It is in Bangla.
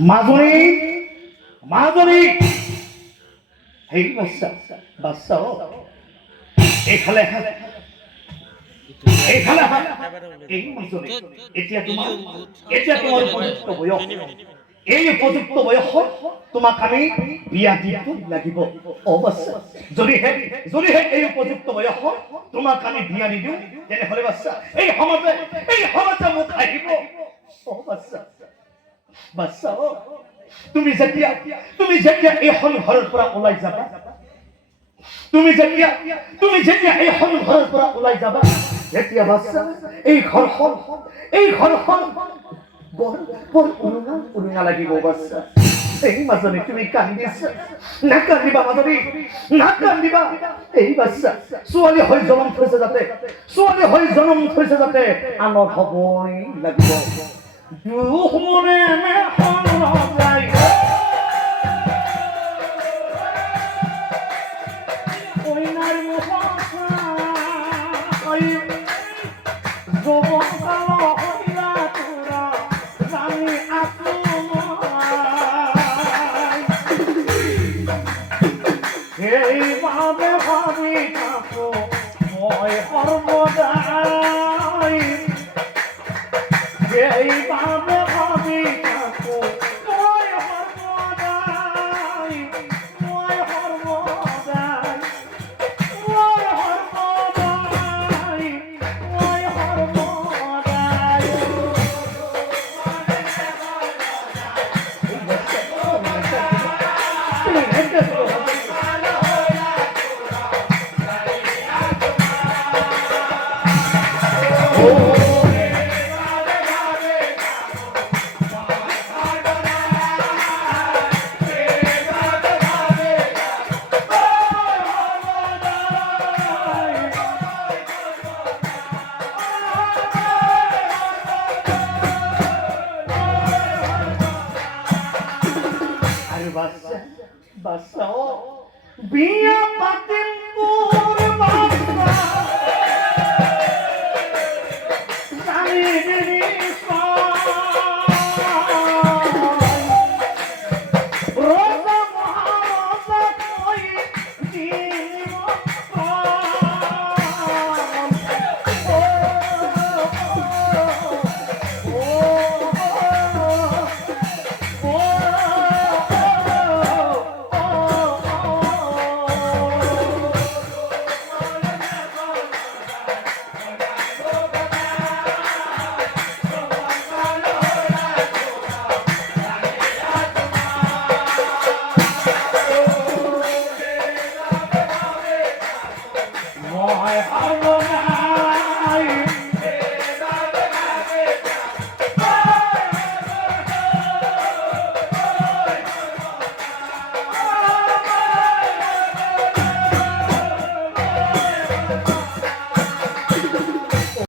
মাজনী মাজনী হেই বাচ্চা বাচ্চা এইফালে এইফালে এই মাজনী এতিয়া তোমাৰ উপযুক্ত বয়স এই উপযুক্ত বয়সত তোমাক আমি বিয়া দিব লাগিব অ বাচ্চা যদিহে এই উপযুক্ত বয়সত তোমাক আমি বিয়া নিদিওঁ তেনেহ'লে বাচ্চা এই সমাজে মোক আহিব অ বাচ্চা বাচ্চা তুমি যেতিয়া এইখন ঘৰৰ পৰা ওলাই যাবা তুমি যেতিয়া এইখন ঘৰৰ পৰা ওলাই যাবা তেতিয়া বাচ্চা এই ঘৰখন বৰ উৰুঙা লাগিব বাচ্চা এই মাজনী তুমি কান্দিছা নাকান্দিবা মাজনী নাকান্দিবা এই বাচ্চা ছোৱালী হৈ জনম থৈছে যাতে আনৰ হ'বই লাগিব দুখ মনে যায় কইনার মুখা যৌবনকাল হইলা তোরা জানি এইভাবে ভাবি থাকো মই সর্বদাই এইভাবে ভাবি থাকো মই সর্বদাই বাচ্চা বিয়া পাতিল